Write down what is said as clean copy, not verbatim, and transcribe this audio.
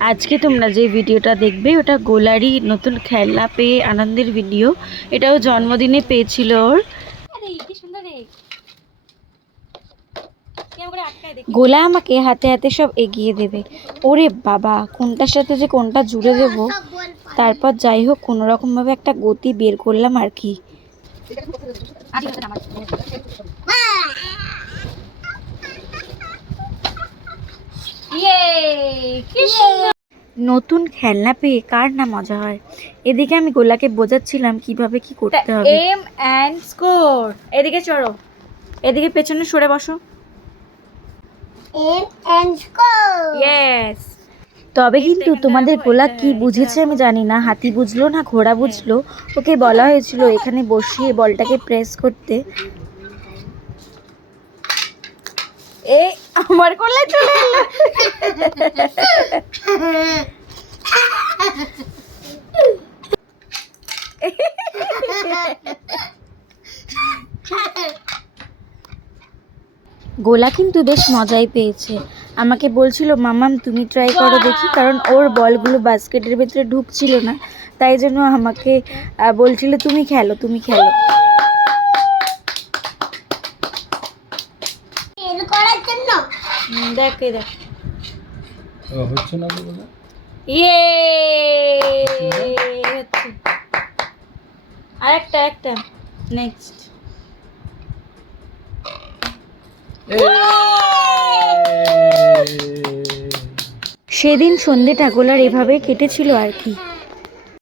আজকে তোমরা যে ভিডিওটা দেখবে ওটা গোলারই নতুন খেলনা পেয়ে আনন্দের ভিডিও। এটাও জন্মদিনে পেয়েছিল ওর। গোলা আমাকে হাতে হাতে সব এগিয়ে দেবে। ওরে বাবা, কোনটার সাথে যে কোনটা জুড়ে দেব। তারপর যাই হোক কোনোরকমভাবে একটা গতি বের করলাম আর কি। নতুন খেলনা পেয়ে কার না মজা হয়। এদিকে আমি গোলাকে বোঝাচ্ছিলাম কিভাবে কি করতে হবে। M and score. এদিকে চড়ো, এদিকে পেছনে সরে বসো। M and score. ইয়েস। তবে কিন্তু তোমাদের গোলা কি বুঝেছে আমি জানি না, হাতি বুঝলো না ঘোড়া বুঝলো। ওকে বলা হয়েছিল এখানে বসিয়ে বলটাকে প্রেস করতে। এ আমার কোলে চলে এলো। গোলা কিন্তু বেশ মজাই পেয়েছে। আমাকে বলছিল মামাম তুমি ট্রাই করো দেখি, কারণ ওর বলগুলো বাস্কেটের ভেতরে ঢুকছিল না, তাই জন্য আমাকে বলছিল তুমি খেলো তুমি খেলো। দেখ দেখ হচ্ছে না, ইয়ে আরেকটা একটা নেক্সট। সেদিন সন্ধ্যেটা গোলার এভাবে কেটেছিল আর কি।